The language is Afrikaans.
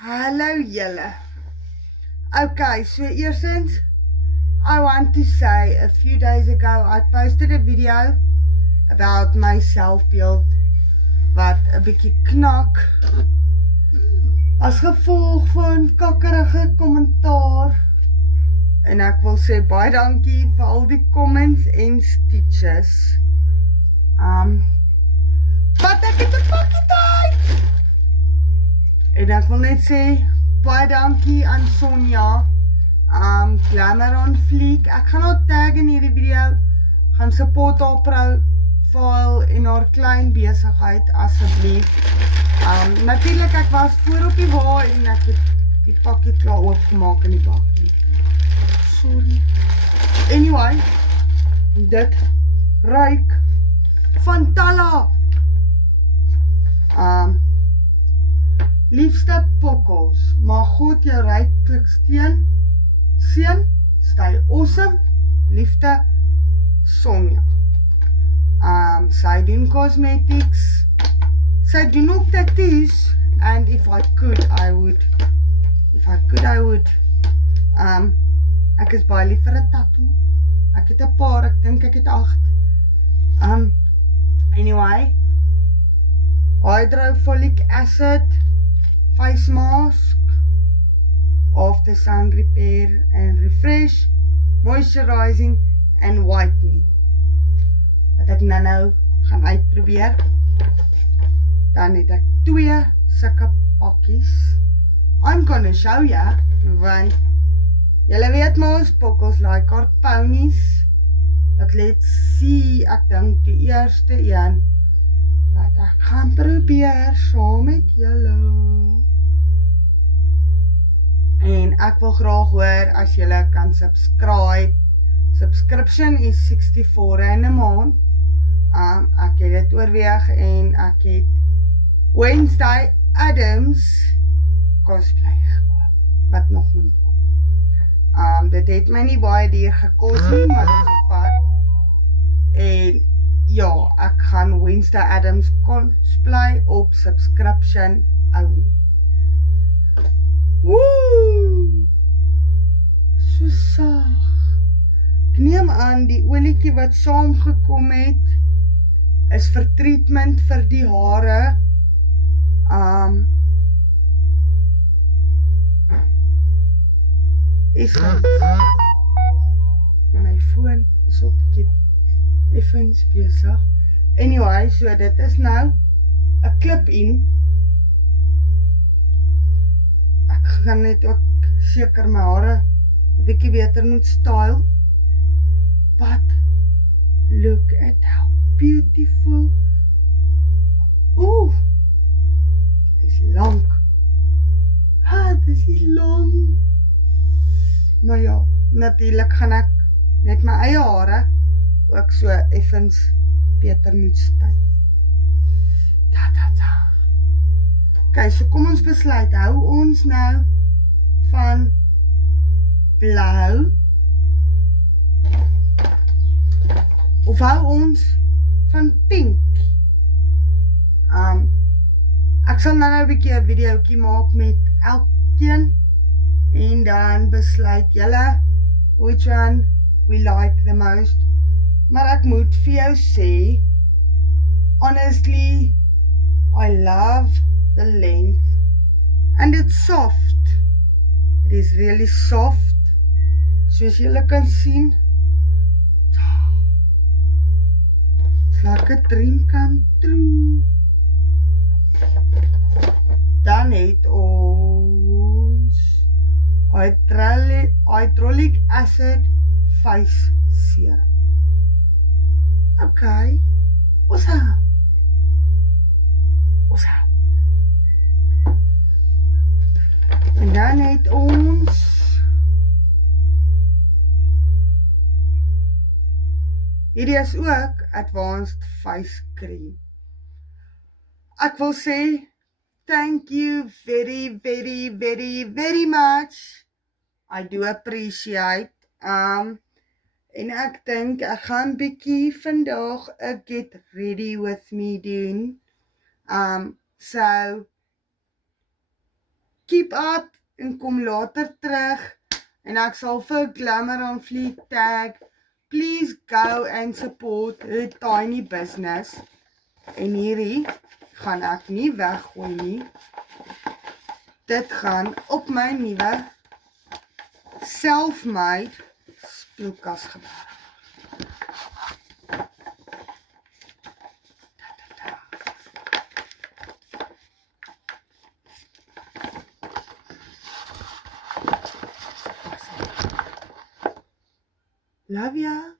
Hallo julle. Okay, so eerstens, I want to say a few days ago I posted a video about my selfbeeld wat 'n bietjie knak as gevolg van kakkerige kommentaar. En ek wil sê baie dankie vir al die comments en stitches. Wat ek het 'n pakkie tyd. En ek wil net sê baie dankie aan Sonja. Glamour on Fleek. Ek gaan haar tag in hierdie video. Gaan support haar profile en haar klein besigheid asseblief. Natuurlik ek was voor op die wa en ek het die pakkie klaar oopgemaak in die bakkie. Sorry. Anyway, dit ruik van Talla. Liefste pokkels, mag God jou ryklik seën, stay awesome, liefde Sonja. Sy doen cosmetics, sy doen ook tattoos, and if I could, I would. Ek is baie lief vir 'n tattoo. Ek het 'n paar, ek dink ek het 8. Anyway, hydrofolic acid, face mask, after sun repair and refresh, moisturizing and whitening. Wat ek nou gaan uitprobeer. Dan het ek 2 sulke pakkies. I'm gonna show ya, want julle weet mos, pokkels like our ponies. But let's see, ek dink die eerste een wat ek gaan probeer saam met julle. En ek wil graag hoor as julle kan subscribe. Subscription is 64 in 'n maand. Ek het dit oorweeg en ek het Wednesday Addams cosplay gekoop, wat nog moet kom. Dit het my nie baie duur gekos nie, maar dit is op pad. En ja, ek gaan Wednesday Addams cosplay op subscription only. Woe! So saag. Ek neem aan die olietjie wat saamgekom het is vir treatment vir die hare. My foon is op bietjie effens besig. Anyway, so dit is nou 'n clip-in. Ek gaan net ook seker my hare 'n bietjie beter moet style. But look at how beautiful. Ooh, hy's lank. Dit is lang. Maar ja, natuurlik gaan ek net my eie hare ook so effens beter moet styl. Okay, so kom ons besluit, hou ons nou van blou of hou ons van pink? Ek sal nou 'n bietjie 'n videoetjie maak met elkeen en dan besluit julle which one we like the most. Maar ek moet vir jou sê, honestly, I love the length and it's soft. It is really soft, soos julle kan sien. It's like a dream come true. Dan het ons hydraulic acid face serum. Okay, awesome. En dan het ons hierdie is ook advanced face cream. Ek wil sê thank you very much. I do appreciate. En ek dink ek gaan bietjie vandag 'n get ready with me doen. So keep out en kom later terug en ek sal vir Glamour on Fleek tag. Please go and support her tiny business. En hierdie gaan ek nie weggooi nie. Dit gaan op my nuwe self-made speelkas gebeur. Love ya.